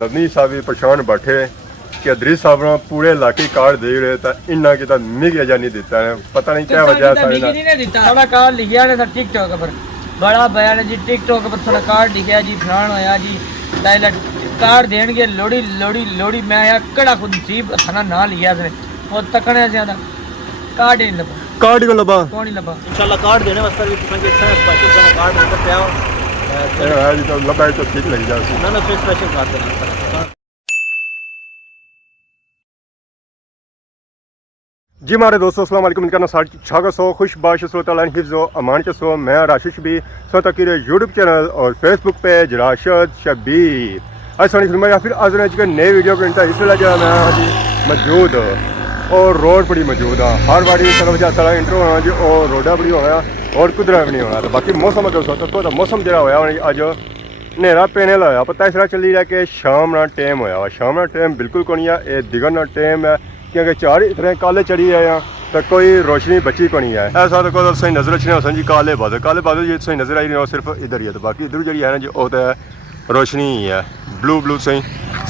ददनी साहब भी परेशान बैठे कि अदरी साहब ने पूरे इलाके कार्ड दे रहे तो इन्ना कि मिगी अजा नहीं दिता है, पता नहीं क्या वजह है। थोड़ा कार्ड लिखा है सर टिकटॉक पर बड़ा बयान है जी, टिकटॉक पर थोड़ा कार्ड लिखा जी फलान होया जी लाइला कार्ड देंगे लोड़ी लोड़ी लोड़ी मैं यार कड़ा खुद नसीब थाना ना लिया से वो तकने से कार्ड ही नहीं लबा, कार्ड को लबा कौन ही लबा। इंशाल्लाह कार्ड देने वास्ते भी तुसेंगे इतना स्पेशल सा कार्ड लेकर पे आओ है जी, तो लबा तो ठीक लग जाए ना फिर स्पेशल कार्ड देना। जी हमारे दोस्तों अस्सलाम वालेकुम, इनका नाम छागा सो खुशबाश सो हिफ्ज़ो अमान के सो मैं राशिश भी सो तकीर यूट्यूब चैनल और फेसबुक पेज राशिद शबीर आज सोनी फिल्म या फिर आज के नए वीडियो को इंटा इस वेला जो मैं जी मौजूद और रोड बड़ी मौजूद है हर बारी तरफ जा सारा इंट्रो होना जी और रोडा बड़ी होना और कुदरा भी नहीं होना। तो बाकी मौसम अगर सोचो तो मौसम जो होया अज नेरा पेने ला पता इस तरह चली रहा कि शाम ना टाइम होया, शाम ना टाइम बिल्कुल को नहीं है, दिगन ना टाइम है क्योंकि चार इतने काले चढ़ी है तो कोई रोशनी बची को नहीं है। ऐसा तो कोई सही नजर अच्छी नहीं जी काले बादल जी सही नजर आई नहीं सिर्फ इधर ही है। तो बाकी इधर जी है ना जी वो तो है रोशनी ही है, ब्लू ब्लू सही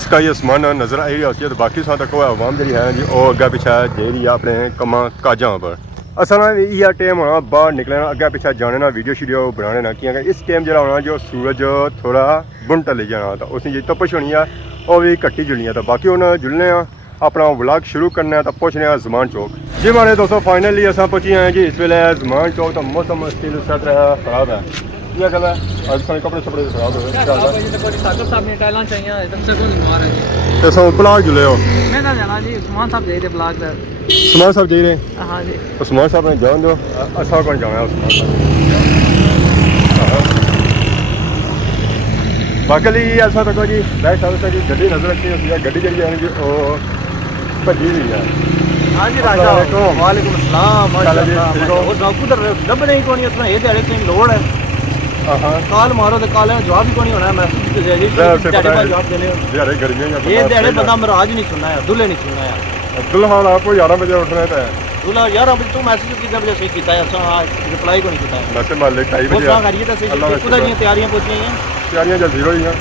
स्काई आसमान नजर आई रही है। तो बाकी सा तक आवाम जी है जी वो अगे पिछा जे रही है अपने कमा काजा पर असल इया टाइम होना बाहर निकले ना अगे पिछा जाने ना वीडियो शीडियो बनाने ना क्योंकि इस टाइम जो होना जो सूरज थोड़ा बुंट ले जाना तो उसकी जी तपश होनी है वो भी घट्टी जुलनी है। तो बाकी उन्हें जुलने अपना व्लॉग शुरू करना है तो पहुँचने ज़मान चौक जी हमारे दोस्तों फाइनली असा पहुँची हैं जी इस वेले ज़मान चौक। तो मौसम स्टिल सट रहा खराब है क्या गल है आज सारे कपड़े शपड़े खराब हो गए ब्लॉग जुले हो उस्मान साहब दे ब्लॉग उस्मान साहब जी रहे हाँ जी उस्मान साहब ने जान दो असा कौन जाना उस्मान साहब बाकी ऐसा तो जी बैक साइड जी गड्डी नजर रखी है गड्डी जी है जी वो भजी हुई है। हाँ जी राजा वालेकुम अस्सलाम कुदर लब नहीं कोनी उतना ये दिहाड़े कहीं लोड है काल मारो तो काल जवाब ही कोनी होना मैसेज जवाब देने ये दिहाड़े बंदा मराज नहीं सुनना है दुल्हे नहीं सुनना है दुल्हन आपको 11 बजे उठना है दुल्हा 11 बजे तू मैसेज कितने बजे से किया है अच्छा रिप्लाई को नहीं किया है वैसे माले 2:30 बजे वो करिए तो सही खुदा जी तैयारियां पहुंची हैं तैयारियां जल्दी हो रही हैं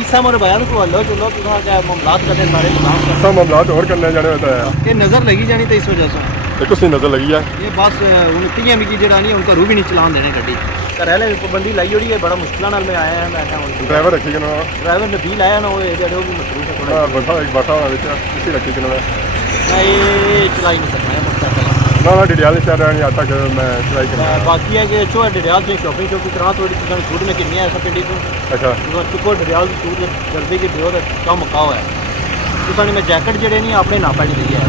ईसा मोरे बयान को लो चलो तुम क्या मामलात करने सारे काम कर सब मामलात और करने जाने होता है ये नजर लगी जानी तो इस वजह से देखो सी नजर लगी है ये बस उनकी मिकी जेड़ा नहीं उनका रू भी नहीं चलान देने गड्डी घरेले पाबंदी लाई होड़ी है बड़ा मुश्किल नाल मैं आया मैं क्या ड्राइवर रखी के ना ड्राइवर ने भी लाया ना वो जेड़े वो भी मसरूफ है थोड़ा बैठा एक बैठा हुआ विच किसी रखी के ना मैं ये चलाई नहीं सकता है मोटरसाइकिल ना डिटेल शहर नहीं आता कि मैं चलाई करना बाकी है कि चो डिटेल से शॉपिंग शॉपिंग करा थोड़ी तुम छूट में कितनी है ऐसा पिंडी को अच्छा चुको डिटेल की छूट जल्दी की दियो तो कम मुकाओ है तुसा ने मैं जैकेट जेड़े नहीं अपने नापा च दी है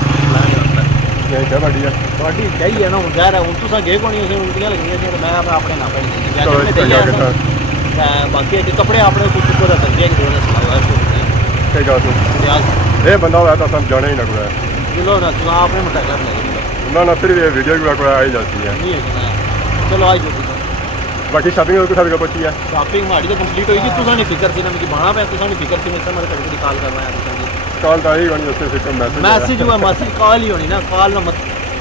ये क्या बाडी है बाडी चाहिए ना हुन ज़ाहिर है हुन तुसा गे कोनी उसे उल्टियां लगनियां सी मैं अपने नापा च दी जैकेट में दी है बाकी है कि कपड़े अपने कुछ को दर्जे के दो सलाह क्या जा तू ये बंदा हुआ तो सब जाने ही लगता है चलो ना तुम आपने मोटरसाइकिल ले ना फिर ये वीडियो भी आई जाती है चलो आज जो बाकी शॉपिंग और कुछ पहुंची है शॉपिंग हमारी तो कंप्लीट होगी तुसा नहीं फिक्र सी ना मुझे बाणा पे तुसा नहीं फिक्र सी मैं समझ कभी कॉल करना है कॉल तो आई होनी उससे सिस्टम मैसेज हुआ मैसेज कॉल ही होनी ना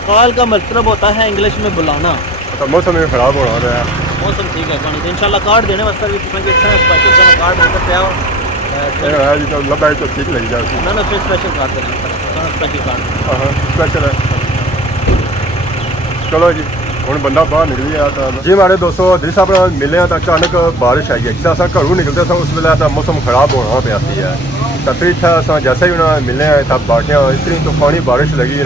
कॉल का मतलब होता है इंग्लिश में बुलाना। तो मौसम में खराब हो रहा है मौसम ठीक है पानी इंशाल्लाह कार्ड देने वास्ते भी तुसेंगे अच्छा स्पेशल सा कार्ड लेकर पे आओ है जी तो लबा तो ठीक लग जाए ना फिर स्पेशल कार्ड देना स्पेशल कार्ड हाँ स्पेशल है। चलो जी हम बंदा बाहर निकल गया था जी हमारे दोस्तों जिस साहब मिले तो अचानक बारिश आई है अस घरों निकलते थे उस वेले मौसम खराब होना पे है तो फिर इतना जैसे ही उन्हें मिले तब बाटियाँ इतनी तूफानी बारिश लगी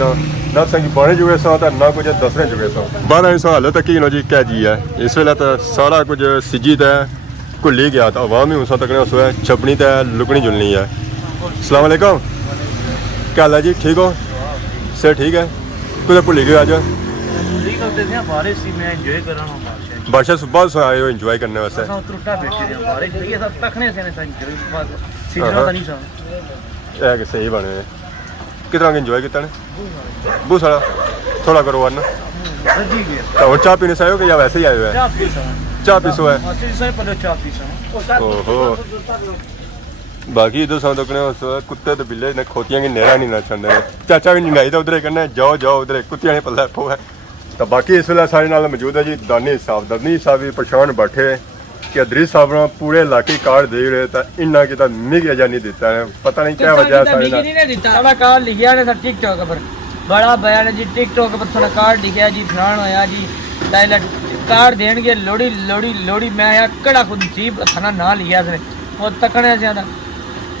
ना संगी पाने जुगे सो तो ना कुछ दसने जुगे सो 12 सौ हाल तक ही जी क्या जी है इस वेले तो सारा कुछ सिजी तो घुली गया तो आवाम ही उस तक सो छपनी तो लुकनी जुलनी है। अस्सलाम वालेकुम क्या हाल है जी ठीक हो सर ठीक है कुछ भुली गए अज बारिश सुबह से आए हो इंजॉय करने वास्ते सही बने कितना इंजॉय किया बहुत सारा थोड़ा करो वरना तो चाह पीने से आए हो कि या वैसे ही आए हुए चाह पीसो है ओहो बाकी इधर सौ तकने कुत्ते तो बिल्ले ने खोतियां की नेरा नहीं नचंदे चाचा भी नहीं तो उधर कहना जाओ जाओ उधर कुत्तियां ने पल्ला पो है। तो बाकी इस वेले सारे नाल मौजूद है जी ददनी साहब भी परेशान बैठे कि अदरी साहब ने पूरे इलाके कार्ड दे रहे था इन्ना की तो मिग या नहीं देता है पता नहीं क्या वजह है सारे सारा कार्ड लिखा है सर टिकटॉक पर बड़ा बयान है जी टिकटॉक पर थोड़ा कार्ड लिखा जी फलान होया जी टाइलर कार्ड देंगे लोड़ी लोड़ी लोड़ी मैं या कड़ा खुद नसीब थाना ना लिया सर वो तकने ज्यादा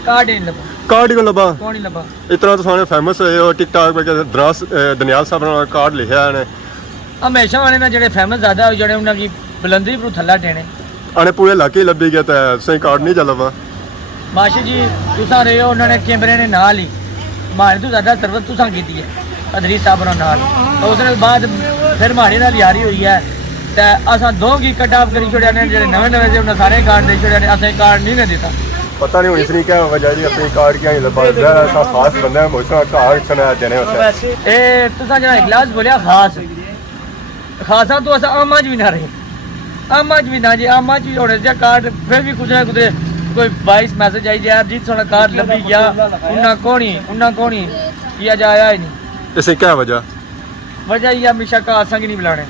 कार्ड ही नहीं लगा कार्ड ही को लबा कौन नहीं लगा इतना तो सारे फेमस है और टिकटॉक पे द्रास दनियाल साहब ने कार्ड लिखा है हमेशा आने ना जेडे फेमस ज्यादा हो जेडे उन्हें की बुलंदी पर थल्ला देने आने पूरे इलाके ही लभी गया तो सही कार्ड नहीं चलवा बाशी जी तुसा रहे हो उन्होंने कैमरे ने नाल ही मारे तो ज्यादा सर्विस तुसा की है अदरी साहब नाल तो उसने बाद फिर मारे नाल यारी हुई है ते असा दो की कट ऑफ करी छोड़े ने जेडे नवे नवे से उन्हें सारे कार्ड दे छोड़े ने असा कार्ड नहीं ने देता पता नहीं इसने क्या वजह जी अपनी कार्ड क्या लबा ऐसा खास बंदा है मुझसे कार्ड सुना देने उसे ए तुसा जरा इखलास बोलिया खास खासा तो असा आम आज भी ना रहे आम आज भी ना जी आम आज भी होने से कार्ड फिर भी कुछ ना कुछ कोई 22 मैसेज आई यार जी थोड़ा कार्ड लभी गया उन्ना कोनी किया जाया ही नहीं इसे क्या वजह ये हमेशा का संग नहीं बुलाने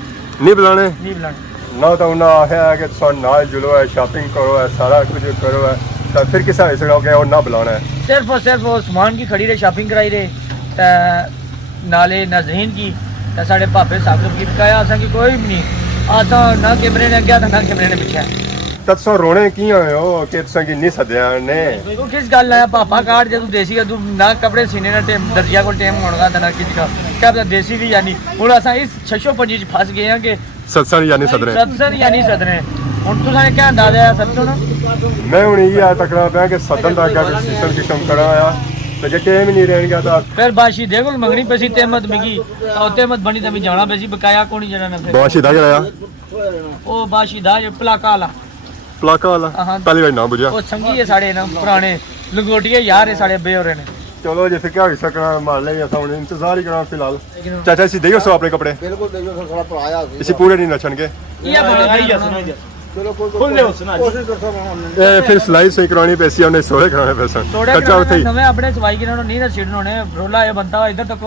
ना तो उन्हें है कि तुम नाल जुलो है शॉपिंग करो है सारा कुछ करो है तो फिर किस हिसाब से गया और ना बुलाना है सिर्फ और सिर्फ वो सामान की खड़ी रहे शॉपिंग कराई रहे नाले नजरीन की साढ़े भापे साहब की बकाया असा की कोई भी नहीं आसा ना कैमरे ने अग्या ना कैमरे ने पिछा तत्सो रोने की हो कि तुसा की नहीं सदया ने तू किस गल आया पापा कार्ड जे तू देसी तू ना कपड़े सीने ना टाइम दर्जिया को टाइम होगा ना किसी का क्या पता देसी भी यानी हुन असा इस 625 च फस गए हैं कि सत्संग यानी सदने सत्संग यानी सदने हुन तुसा ने क्या अंदाजा है सत्संग मैं हुन ये तकड़ा पे कि सदन दा क्या सिस्टम कराया तो जे टाइम नहीं रहन गया तो फिर बाशी देखो मंगनी पैसी तेमत मिगी तो तेमत बनी तभी जाना पैसी बकाया कोनी जरा ना फिर बाशी दा जरा ओ बाशी दा जे प्लाका वाला वाला पहली बार ना बुझा वो संगी है साढ़े ना पुराने लंगोटिया यार है साढ़े बे ने चलो जैसे क्या हो सकना मान ले ऐसा हुन इंतजार ही करना फिलहाल चाचा इसी देयो सो अपने कपड़े बिल्कुल देखो सर थोड़ा पढ़ाया इसी पूरे नहीं नचन के ये बोले चलो खोल ले सुना कोशिश करता हूं ए फिर सिलाई सही करानी पैसी हमने सोड़े कराने पैसा कच्चा उठे नवे अपने सवाई की नहीं ना छिड़नो ने रोला ये बनता इधर तक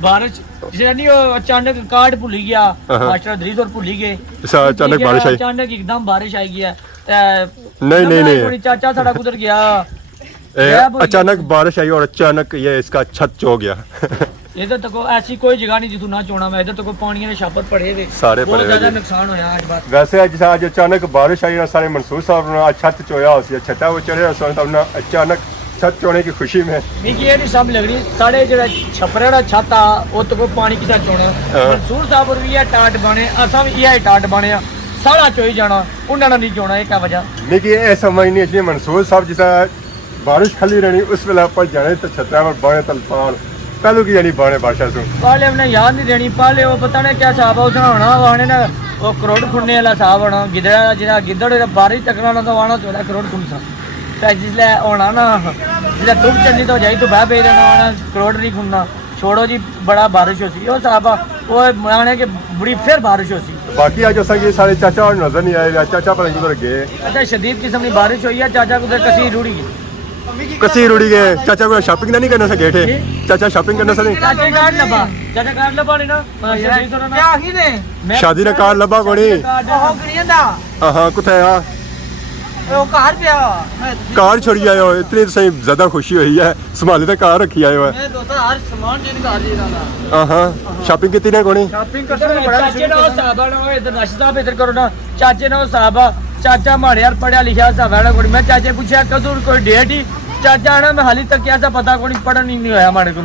बारिश जे नहीं अचानक कार्ड भूल गया मास्टर दरीज और भूल गए अचानक बारिश आई अचानक एकदम बारिश आई गया नहीं चाचा साडा कुदर गया अचानक बारिश आई और अचानक ये इसका छत चो गया इधर तक ऐसी कोई जगह नहीं जितू ना चोना मैं इधर तक पानी ने छापर पड़े हुए सारे बहुत ज्यादा नुकसान होया आज बात वैसे आज अचानक बारिश आई ना सारे मंसूर साहब ने छत चोया उसी छता वो चढ़े तो अचानक छत चोने की खुशी में मिगी ये नहीं समझ लग रही साढ़े जो छपरे दा छत आ वो तो पानी किसा चोना मंसूर साहब और भी टाट बने असा भी ये टाट बने सारा चोई जाना उन्होंने नहीं चोना ये क्या वजह मिगी ये समझ नहीं इसलिए मंसूर साहब जिसा बारिश खली रहनी उस वेला पर जाने तो छतरा पर बाणे तलपाल पहलू की यानी बाणे बादशाह सु पहले हमने याद नहीं देनी पहले वो पता नहीं क्या हिसाब है उसने होना वाने ना वो करोड़ खुन्ने वाला हिसाब होना गिदड़ा जिना गिदड़ बारिश चकना ना तो वाना चोला करोड़ खुन सा तो जिसले होना ना जिसले धूप चलनी तो जाई तो बह पे रहना वाना करोड़ नहीं खुनना छोड़ो जी बड़ा बारिश होसी वो हिसाब वो माने के बड़ी फिर बारिश होसी बाकी आज असा ये सारे चाचा और नजर नहीं आए चाचा पर उधर गए अच्छा शदीद किस्म की बारिश हुई है चाचा को कसी रूड़ी गई कसी रुड़ी गए चाचा को शॉपिंग नहीं करना सके थे चाचा शॉपिंग करना सके चाचा कार्ड लबा नहीं ना क्या ही ने शादी का कार्ड लबा कोनी हो गणियंदा हां कुथे आ वो कार पे कार छोड़ी आयो इतनी सही ज्यादा खुशी हुई है संभाले तो कार रखी आयो है मैं दोस्त हर सामान चेंज कर दी रहा हां शॉपिंग कितनी ने कोनी शॉपिंग करते बड़ा चाचे ना साहब ना इधर नाश साहब इधर करो ना चाचे ना साहब चाचा मारे यार पढ़ा लिखा साहब ना कोई मैं चाचे पूछा कदू कोई डेट ही चाचा ना मैं हाली तक कैसा पता कोई पढ़न ही नहीं होया हमारे को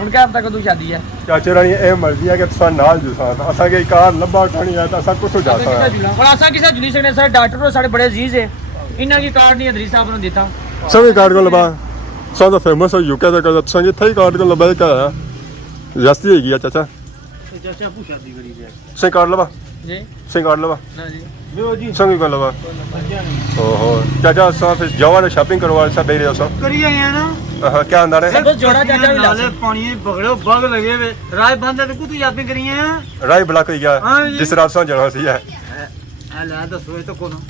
उनका अब तक कदू शादी है चाचे रानी ए मर्जी है कि तुसा नाल जुसा असा के कार लंबा उठानी है तो असा कुछ हो जाता है और असा किसा जुली सकने सर डॉक्टर और सारे बड़े अजीज है इन्ना की कार्ड नहीं अदरी साहब ने देता सभी कार्ड को लबा सब फेमस है यूके तक तुसा के थई कार्ड को लबा क्या है जास्ती है गया चाचा चाचा आपको शादी करी है से कार्ड लबा जी से कार्ड लबा ना जी जो जी संगी को लबा ओहो चाचा सब फिर जवान शॉपिंग करवा सब दे रहे सब करिए हैं ना हां क्या अंदर है सब जोड़ा चाचा भी नाले पानी बगड़ो बग लगे वे राय बंद है कुछ शॉपिंग करी है राय ब्लॉक हो गया जिस रात से जाना सी है अला दसो तो कोनो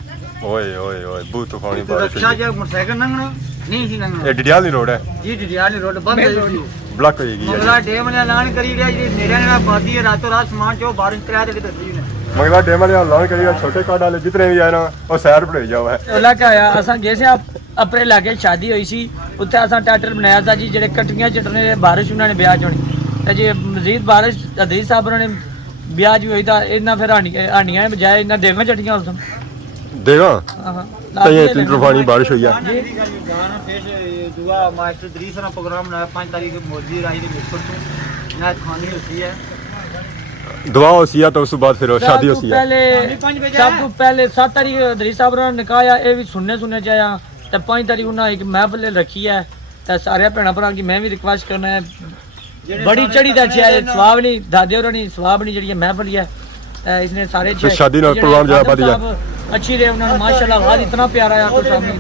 ओए ओए ओए बूत पानी बारिश रक्षा जे मोटरसाइकिल नंगना नहीं थी नंगना ये डिडियाली रोड है जी डिडियाली रोड बंद है ब्लॉक हो गई मंगला डैम ने ऐलान करी रहा ये मेरे ने बादी है रातों रात सामान जो बारिश करा दे दस जी ने मंगला डैम वाले ऐलान करेगा छोटे कार्ड वाले जितने भी आए ना वो सैर पर जाओ है ओला क्या होया असा जैसे अपने इलाके शादी हुई सी उत्थे असा टाटर बनाया था जी जेडे कट्टियां चटने दे बारिश उन्होंने ब्याह च होनी ते जे मजीद बारिश अदीस साहब उन्होंने ब्याह च हुई था इन्ना फिर हानियां बजाय इन्ना देगा चटियां उस देगा हां तो ये इतनी तूफानी बारिश हुई है दुआ मास्टर दरीस ना प्रोग्राम ना 5 तारीख को मौजूद आई ने बिस्कुट तो ना खानी होती है दुआ होसी है तो उस बाद फिर शादी होसी है पहले सब तो पहले 7 तारीख दरी साहब ने निकाह आ ये भी सुनने चाया ते 5 तारीख उन्होंने एक महफिल रखी है ते सारे भैन भरा की मैं भी रिक्वेस्ट करना है बड़ी चढ़ी दा चाहे सवाब नहीं दादे और नहीं सवाब नहीं जी महफिल है इसने सारे शादी ना प्रोग्राम जरा बढ़िया अच्छी रहे उन्होंने माशाल्लाह वाद इतना प्यारा है आपको सामने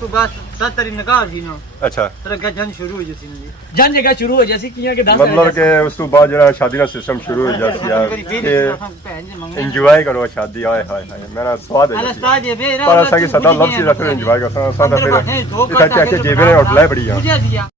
तो बस 7 तारीख निकाह थी ना अच्छा फिर जन शुरू हो जैसी जी जन जगह शुरू हो जैसी किया के 10 मतलब के उस तो बाद जरा शादी का सिस्टम शुरू हो जाती है एंजॉय करो शादी आए हाय हाय मेरा स्वाद है पर ऐसा कि सदा लफ्ज़ रख एंजॉय कर सादा फिर इतना क्या जेबे ने होटल है बढ़िया